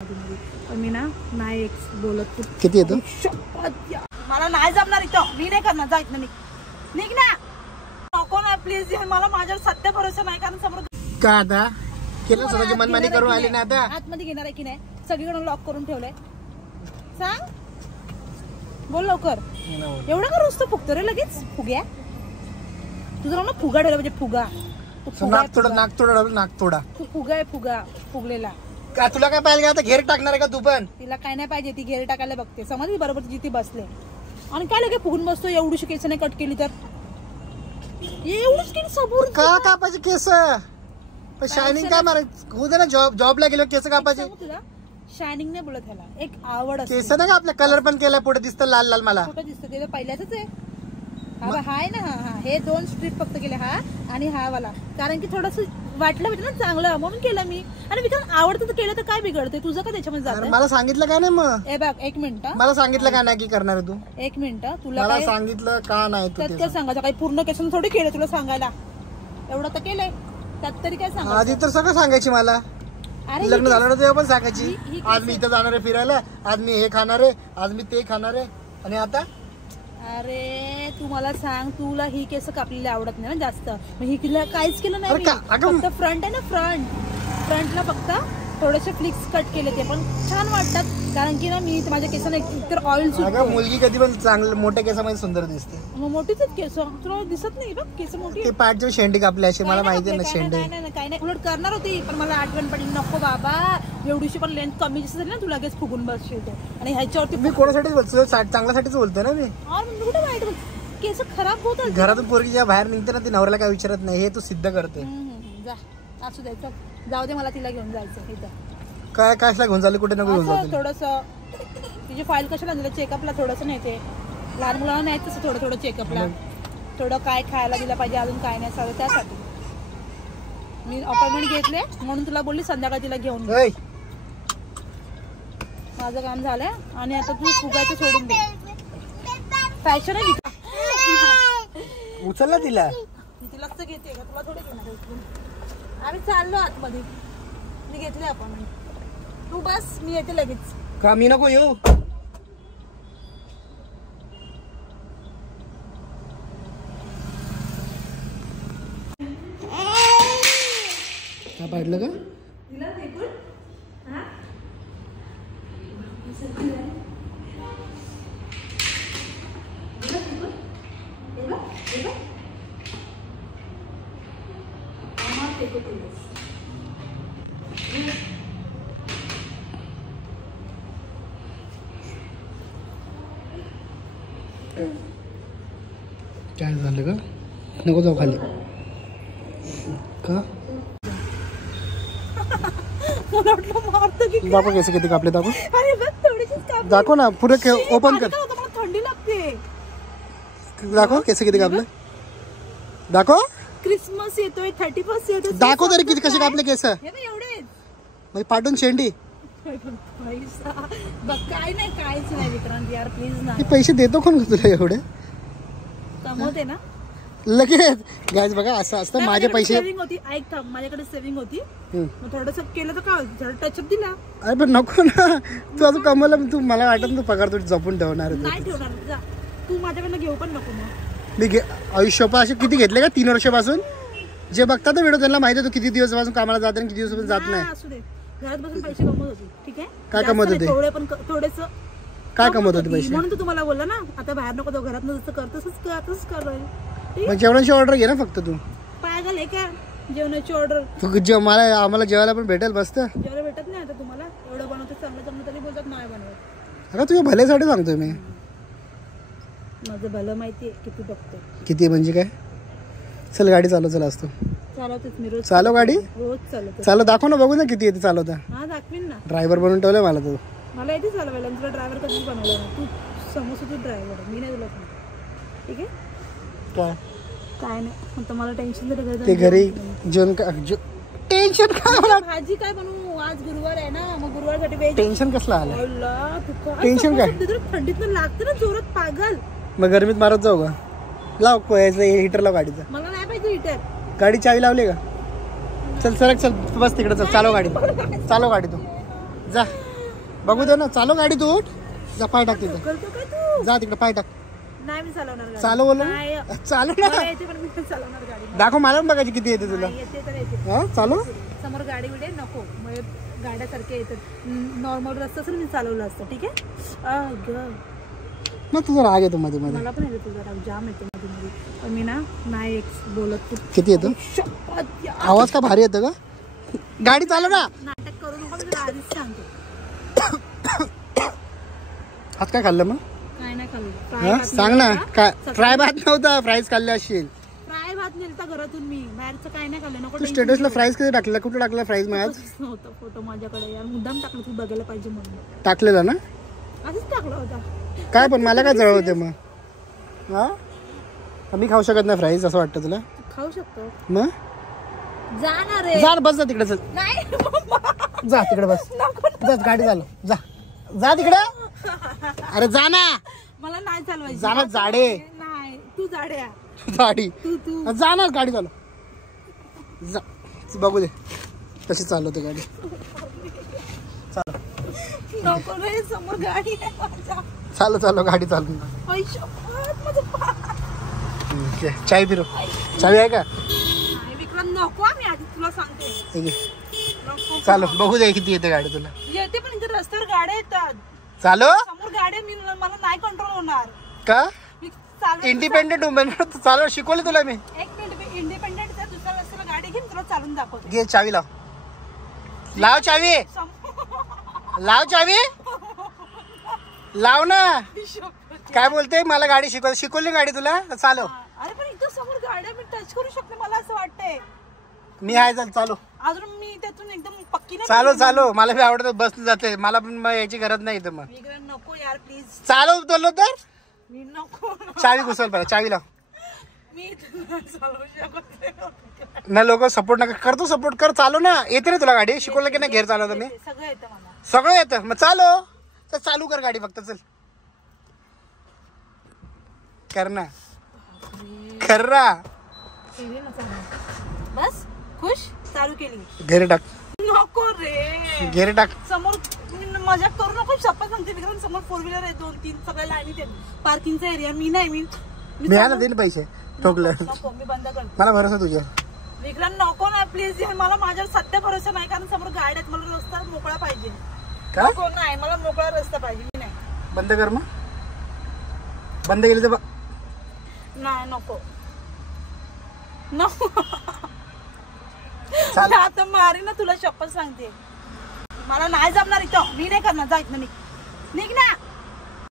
मी ना नाही बोलत. किती येतो मला नाही जमणार इथं. मी नाही करणार. जायत ना. निघ ना. नको ना प्लीज. मला माझ्यावर सत्य भरोसा नाही. कारण समोर का आता केलं स्वतःची मनमानी करून आली ना. आता आतमध्ये घेणार आहे की नाही. सगळीकडून लॉक करून ठेवलंय. सांग बोल लवकर. एवढं का रोज फुगतो रे लगेच. फुग्या तुझं ना फुगा ठेवला म्हणजे फुगा. नागतोडा तू फुगा आहे. फुगा फुगलेला. का तुला काय पाहिजे आता घेर टाकणार आहे का तू पण. तिला काय नाही पाहिजे. ती घेर टाकायला बघते. समजली बरोबर तिची ती बसले. आणि काय लगे फुगून बसतो. एवढीशी केस नाही कट केली तर एवढीच केली सबूर का कापायचे केस. शायनिंग काय मारायचं होऊ दे ना. जॉबला गेलो केस कापायचे. तुला शायनिंग नाही बोलत ह्याला. एक आवड असते. केस ना का आपल्या कलर पण केलाय. पुढे दिसतं लाल लाल. मला कुठं दिसतं ते पहिल्याच आहे. हा हाय ना. हा हे 2 स्ट्रीप फक्त केले. हा आणि हा वाला. कारण की थोडस वाटलं पाहिजे ना चांगलं म्हणून केलं मी. आणि मी कारण आवडतं तर केलं तर काय बिघडतंय तुझं का त्याच्यामध्ये जातं. मला सांगितलं का नाही मग. ए बघ 1 मिनिट. मला सांगितलं का नाही की करणार तू. 1 मिनिट. तुला मला सांगितलं का नाही. त्यात काय सांगायचं. काही पूर्ण केसन थोडी केलं तुला सांगायला. एवढं तर केलंय. त्यात तरी काय सांगायचं. आधी तर सगळं सांगायची मला. लग्न झालं तेव्हा पण सांगायची. आज मी इथं जाणार आहे फिरायला. आज मी हे खाणार आहे. आज मी ते खाणार आहे. आणि आता अरे तू मला सांग. तुला ही केस कापलेली आवडत नाही ना जास्त. मग ही तिला काहीच केलं नाही. फक्त फ्रंट आहे ना. फ्रंटला फक्त थोडेसे फ्लिक्स कट केले. ते पण छान वाटतात. कारण की ना मी माझ्या केसांना एकतर ऑइल सुटतो. मुलगी कधी पण चांगलं मोठ्या केसामध्ये सुंदर दिसते. मग मोठीच केस तुला दिसत नाही बघ. केस मोठी. ते पाठच्या शेंडी कापली अशी मला माहिती आहे ना. शेंडी काय नाही. उलट करणार होती पण मला आठवण पडली. नको बाबा एवढीशी पण लेंथ कमी जास्त झाली ना. तू लगेच फुगून बसशील. आणि ह्याच्यावरती मी कोणासाठीच बोलतो. चांगल्यासाठीच बोलतो ना मी. कुठे वाईट केस खराब होतात. घरातून पोरगी जेव्हा बाहेर निघते ना ती नवऱ्याला काय विचारत नाही. हे तू सिद्ध करते. जा असू द्यायचं. जाऊ दे मला तिला घेऊन जायचं. इथं काय कशाला घेऊन चालले. कुठे नको घेऊन जाते. थोडस तुझी फाईल कशाला दिलं. चेकअपला थोडस नाही. ते लहान मुलांना नाही तसं थोडं चेकअपला. थोडं काय खायला दिलं पाहिजे. अजून काय नाही सगळं. त्यासाठी मी अपॉइंटमेंट घेतले म्हणून तुला बोलली संध्याकाळी तिला घेऊन. माझं काम झालंय. आणि आता तू फुगायचं सोडून दे. फॅशन आहे का. उचल ना तिला. तिलाच तर घेते का. तुला थोडी घेणार. आम्ही चाललो आतमध्ये. मी घेतले अपॉइंटमेंट. तू बस मी येते लगेच. का मी नको येऊ. पाडलं का काय झालं का. नको जाऊ खाली का. दाखव केस किती कापले. दाखव ना. पुढे ओपन कर. थंडी लागते. दाखव केस किती कापले. दाखव. क्रिसमस येतोय. 31 येतोय. दाखव तरी किती कसे कापले केस. एवढे पाठवून शेंडी. काय नाही. काहीच नाही विक्रांत यार प्लीज ना. पैसे देतो कोण तुला एवढे. कमवते ना लगेच. गाईज बघा असं असतं. माझे पैसे सेव्हिंग होती. ऐक थांब. माझ्याकडे सेव्हिंग होती. मग थोडंसं केलं तर काय जरा टचअप दिला. अरे पण नको ना. तू अजून कमवलं. तू मला वाटत ना पगार तू जपून ठेवणार. नाही ठेवणार. जा तू माझ्याकडनं घेऊ पण नको. मग मी आयुष्यपा असे किती घेतले का 3 वर्षापासून. जे बघतात ना व्हिडिओ त्यांना माहिती आहे तू किती दिवसापासून कामाला जात आणि किती दिवसापासून जात नाही. असू दे. घरात बसून पैसे कमवत होती. ठीक आहे. काय कमवत होते. थोडे पण थोडेस काय कमवत होते पैसे. म्हणून तू तुम्हाला बोलला ना आता बाहेर नको जाऊ. घरात जसं कर तसंच कर. मग जेवणाची ऑर्डर घे ना फक्त तू. पागल आहे का. जेवणाची ऑर्डर तू आम्हाला जेवायला पण भेटेल. मस्त जेवायला भेटत नाही आता तुम्हाला. एवढं बनवतो चांगलं चांगलं तरी बोलतात नाही बनवत. अरे तुझ्या भल्यासाठी सांगतोय मी. माझं भलं माहितीये किती बघतो. किती म्हणजे काय. चल गाडी चालव. चला असतो चालवतेच मी रोज. चालव गाडी. रोज चालवते. चालव. दाखव ना बघू ना किती येते चालवता. हा दाखवीन ना. ड्रायव्हर बनवून ठेवलाय मला तू. मला येते चालवायला. तुला ड्रायव्हर कधीच बनवला. तू समोर तू ड्रायव्हर. मी नाही तुला सांग. ठीक आहे. काय नाही. आता मला टेन्शन झालं. ते घरी जेवण टेन्शन काय. भाजी काय बनवू. आज गुरुवार आहे ना. मग गुरुवारसाठी वेज. टेन्शन कसलं आलं. टेन्शन काय. थंडीत लागतं ना जोरात. पागल. मग गरमीत मारत जाऊ का. लाव हिटर लाव गाडीचा. मला नाही पाहिजे हिटर. गाडी चावी लावली का. चल सरक. चल बस तिकडे. चल चालव गाडी. चालव गाडी तू जा. बघू दे ना, चालव गाडी तू. उठ जा, पाय टाक तिकडे. करतो काय तू? जा तिकडे पाय टाक. नाही मी चालवणार गाडी. चालव बोल नाही. चालू ना. मला येते पण मी पण चालवणार गाडी. दाखव मला पण बघायची किती येते तुला. नाही, येते तर येते. हा चालू. समोर गाडी बिडे नको, म्हणजे गाड्यासारखे येतात. नॉर्मल रस्ता असेल मी चालवलं असतं. ठीक आहे. मग तुझा राग येतो मध्ये मध्ये. मला पण येतो तुझा राग, जाम येतो मध्ये मध्ये. पण मी ना नाही बोलत. किती येतो आवाज? का भारी येतो का? गाडी चालव ना. नाटक करू नको, मी तुला आधीच सांगते. आज काय खाल्लं मग? काय नाही खाल्लं. सांग ना. काय फ्राय भात नव्हता, फ्राईज खाल्ले असशील. फ्राय भात नेलता घरातून मी, बाहेरचं काय नाही खाल्लं. नको तू स्टेटसला फ्राईज कधी टाकलेला? कुठे टाकला फ्राईज? मग आज नव्हतं फोटो माझ्याकडे यार, मुद्दाम टाकलं तू बघायला पाहिजे म्हणून. टाकलेला ना? असंच टाकला होता. काय पण मला काय जळवते मग? हा मी खाऊ शकत नाही फ्राईज असं वाटतं तुला? खाऊ शकतो. मग जाणार रे. जा बस, जा तिकडे. चल नाही जा तिकडे बस. जा गाडी चालव. जा जा तिकडे. अरे जा ना. मला नाही चालवायची. जा ना जाडे. नाही तू जाड्या. गाडी तू जा ना. गाडी चालव. जा बघू दे कशी चालवते गाडी. चालव. नको रे, समोर गाडी आहे माझ्या. चालव गाडी चालू. चाय पिरो. चावी आहे का? विक्रम नको, मी आधी तुला सांगते. चालव बघू दे किती येते गाडी तुला. येते पण इथे रस्त्यावर गाड्या येतात. चालव समोर गाड्या, मला नाही कंट्रोल होणार. का? मी चालवत इंडिपेंडेंट वुमेन चालव शिकवले तुला मी. एक मिनिट, इंडिपेंडेंट दुसऱ्या रस्त्याला गाडी घेऊन तुला चालून दाखवते. घे चावी. लाव लाव चावी. लाव चावी. लाव ना. काय बोलते? मला गाडी शिकवली गाडी तुला. चालव. अरे पण इथं समोर गाड्या मी टच करू शकते, मला असं वाटतंय. मी आहे. चल चालू. अजून मी त्यातून एकदम पक्की नाही. चालू. मला बी आवडत, बस जाते. मला पण याची गरज नाही इथं. मग नको यार प्लीज. चालव बोललो तर. मी नको. चावी घुसवल पहिला. चावी लाव. मी चालवू शकत ना. लोक सपोर्ट नका करतो. सपोर्ट कर. चालू ना. येते ना तुला गाडी? शिकवलं की नाही? घेर चालवतो मी. सगळं येतं मला. सगळं येतं. मग चालव. तर चालू कर गाडी फक्त. चल कर ना. बस खुश. चालू केली. घेर टाक. नको रे. घेर टाक. समोर मजाक करू नको. शपथ सांगते विक्रम, समोर 4 व्हीलर आहे, 2-3 सगळ्या लाईनीत आहेत. पार्किंगचा एरिया. मी नाही. मी आला देईल पैसे. ठोकलं. नको, मी बंद करतो. मला भरोसा तुझ्या. विक्रम नको ना प्लीज. मला माझ्यावर सध्या भरोसा नाही, कारण समोर गाड्या आहेत. मला रस्ता मोकळा पाहिजे. नको नाही, मला मोकळा रस्ता पाहिजे. मी नाही. बंद कर. मग बंद केली तर नाही. नको. आता मारी ना तुला, शपथ सांगते. मला नाही जमणार इथं. मी नाही करणार. जा इथनं. निघ ना.